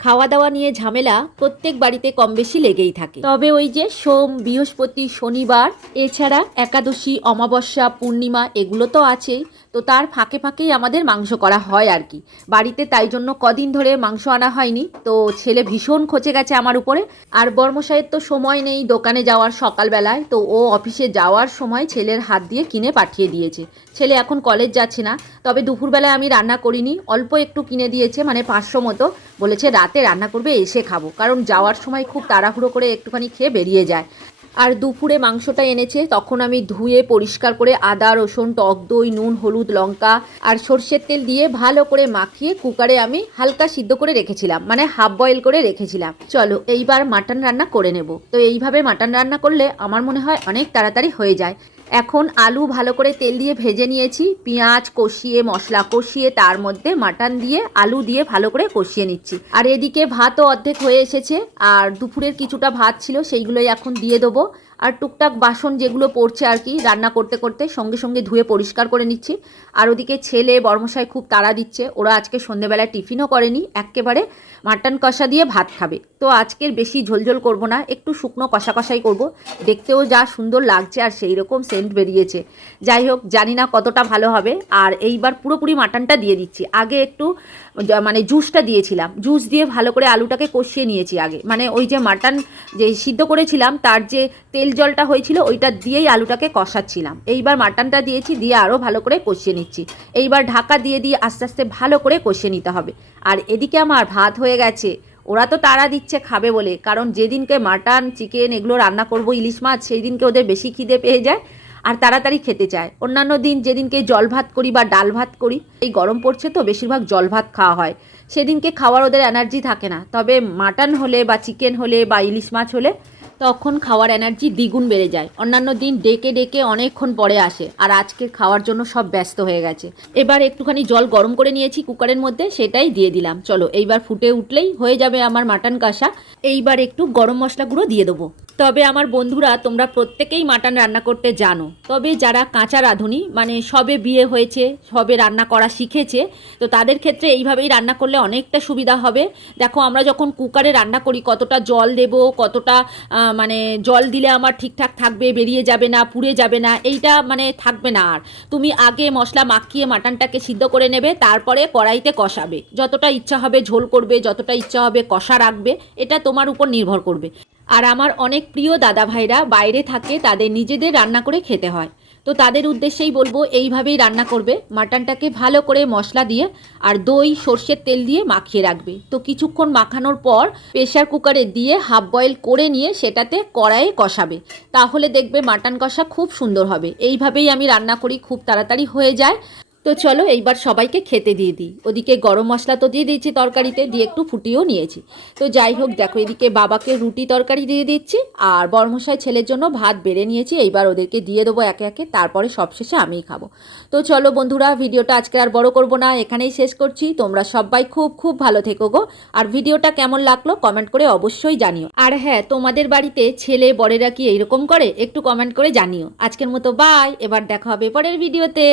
খাওয়া দাওয়া নিয়ে ঝামেলা প্রত্যেক বাড়িতে কম বেশি লেগেই থাকে। তবে ওই যে সোম, বৃহস্পতি, শনিবার, এছাড়া একাদশী, অমাবস্যা, পূর্ণিমা, এগুলো তো আছেই। তো তার ফাঁকে ফাঁকেই আমাদের মাংস করা হয় আর কি। বাড়িতে তাই জন্য কদিন ধরে মাংস আনা হয়নি। তো ছেলে ভীষণ খচে গেছে আমার উপরে। আর বর্মশাইয়ের তো সময় নেই দোকানে যাওয়ার সকালবেলায়। তো ও অফিসে যাওয়ার সময় ছেলের হাত দিয়ে কিনে পাঠিয়ে দিয়েছে। ছেলে এখন কলেজ যাচ্ছে না। তবে দুপুরবেলায় আমি রান্না করিনি। অল্প একটু কিনে দিয়েছে মানে পাঁচশো মতো। বলেছে রাতে রান্না করবে, এসে খাব। কারণ যাওয়ার সময় খুব তাড়াহুড়ো করে একটুখানি খেয়ে বেরিয়ে যায়। আর দুপুরে মাংসটা এনেছে, তখন আমি ধুয়ে পরিষ্কার করে আদা, রসুন, টক দই, নুন, হলুদ, লঙ্কা আর সর্ষের তেল দিয়ে ভালো করে মাখিয়ে কুকারে আমি হালকা সিদ্ধ করে রেখেছিলাম মানে হাফ বয়েল করে রেখেছিলাম। চলো, এইবার মাটন রান্না করে নেব। তো এইভাবে মাটন রান্না করলে আমার মনে হয় অনেক তাড়াতাড়ি হয়ে যায়। এখন আলু ভালো করে তেল দিয়ে ভেজে নিয়েছি। পেঁয়াজ কষিয়ে, মশলা কষিয়ে, তার মধ্যে মাটন দিয়ে, আলু দিয়ে ভালো করে কষিয়ে নিচ্ছি। আর এদিকে ভাতও অর্ধেক হয়ে এসেছে। আর দুপুরের কিছুটা ভাত ছিল, সেইগুলোই এখন দিয়ে দেবো। আর টুকটাক বাসন যেগুলো পড়ছে আর কি রান্না করতে করতে সঙ্গে সঙ্গে ধুয়ে পরিষ্কার করে নিচ্ছি। আর ওদিকে ছেলে বর্মশাই খুব তাড়া দিচ্ছে। ওরা আজকে সন্ধেবেলায় টিফিনও করেনি, একেবারে মাটন কষা দিয়ে ভাত খাবে। তো আজকের বেশি ঝোলঝোল করব না, একটু শুকনো কষা কষাই করব। দেখতেও যা সুন্দর লাগছে আর সেই রকম সেন্ট বেরিয়েছে। যাই হোক, জানি না কতটা ভালো হবে। আর এইবার পুরোপুরি মাটনটা দিয়ে দিচ্ছি। আগে একটু মানে জুসটা দিয়েছিলাম। জুস দিয়ে ভালো করে আলুটাকে কষিয়ে নিয়েছি আগে। মানে ওই যে মাটন যে সিদ্ধ করেছিলাম, তার যে তেল জলটা হয়েছিল, ওইটা দিয়েই আলুটাকে কষাচ্ছিলাম। এইবার মাটনটা দিয়েছি, দিয়ে আরও ভালো করে কষিয়ে নিচ্ছি। এইবার ঢাকা দিয়ে দিয়ে আস্তে আস্তে ভালো করে কষিয়ে নিতে হবে। আর এদিকে আমার ভাত হয়ে গেছে। ওরা তো তাড়া দিচ্ছে, খাবে বলে। কারণ যেদিনকে মাটন, চিকেন এগুলো রান্না করব, ইলিশ মাছ সেই দিনকে ওদের বেশি খিদে পেয়ে যায় আর তাড়াতাড়ি খেতে চায়। অন্যান্য দিন যেদিনকে জল ভাত করি বা ডাল ভাত করি, এই গরম পড়ছে তো, বেশিরভাগ জল ভাত খাওয়া হয়। সেদিনকে খাওয়ার ওদের এনার্জি থাকে না। তবে মাটন হলে বা চিকেন হলে বা ইলিশ মাছ হলে তখন খাওয়ার এনার্জি দ্বিগুণ বেড়ে যায়। অন্যান্য দিন ডেকে ডেকে অনেকক্ষণ পরে আসে আর আজকে খাওয়ার জন্য সব ব্যস্ত হয়ে গেছে। এবার একটুখানি জল গরম করে নিয়েছি কুকারের মধ্যে, সেটাই দিয়ে দিলাম। চলো, এইবার ফুটে উঠলেই হয়ে যাবে আমার মাটন কষা। এইবার একটু গরম মশলা গুঁড়ো দিয়ে দেবো। তবে আমার বন্ধুরা, তোমরা প্রত্যেকেই মাটন রান্না করতে জানো। তবে যারা কাঁচা রাঁধুনি মানে সবে বিয়ে হয়েছে, সবে রান্না করা শিখেছে, তো তাদের ক্ষেত্রে এইভাবেই রান্না করলে অনেকটা সুবিধা হবে। দেখো, আমরা যখন কুকারে রান্না করি, কতটা জল দেব, কতটা মানে জল দিলে আমার ঠিকঠাক থাকবে, বেরিয়ে যাবে না, পুড়ে যাবে না, এইটা মানে থাকবে না আর। তুমি আগে মশলা মাখিয়ে মাটনটাকে সিদ্ধ করে নেবে, তারপরে কড়াইতে কষাবে। যতটা ইচ্ছা হবে ঝোল করবে, যতটা ইচ্ছা হবে কষা রাখবে, এটা তোমার উপর নির্ভর করবে। আর আমার অনেক প্রিয় দাদা ভাইরা বাইরে থাকে, তাদের নিজেদের রান্না করে খেতে হয়। তো তাদের উদ্দেশ্যেই বলব, এইভাবেই রান্না করবে। মাটনটাকে ভালো করে মশলা দিয়ে আর দই, সর্ষের তেল দিয়ে মাখিয়ে রাখবে। তো কিছুক্ষণ মাখানোর পর প্রেশার কুকারে দিয়ে হাফ বয়েল করে নিয়ে সেটাতে কড়াইয়ে কষাবে। তাহলে দেখবে মাটন কষা খুব সুন্দর হবে। এইভাবেই আমি রান্না করি, খুব তাড়াতাড়ি হয়ে যায়। তো চলো এইবার সবাইকে খেতে দিয়ে দিই। ওদিকে গরম মশলা তো দিয়ে দিয়েছি তরকারিতে, দিয়ে একটু ফুটিয়েও নিয়েছি। তো যাই হোক, দেখো এদিকে বাবাকে রুটি তরকারি দিয়ে দিচ্ছি, আর বর্মশাই ছেলের জন্য ভাত বেড়ে নিয়েছি, এইবার ওদেরকে দিয়ে দেবো একে একে, তারপরে সবশেষে আমিই খাব। তো চলো বন্ধুরা, ভিডিওটা আজকে আর বড় করব না, এখানেই শেষ করছি। তোমরা সবাই খুব খুব ভালো থেকো গো, আর ভিডিওটা কেমন লাগল কমেন্ট করে অবশ্যই জানিও। আর হ্যাঁ তোমাদের বাড়িতে ছেলে বড়েরা কি এইরকম করে? একটু কমেন্ট করে জানিও। আজকের মতো বাই, এবার দেখা হবে পরের ভিডিওতে।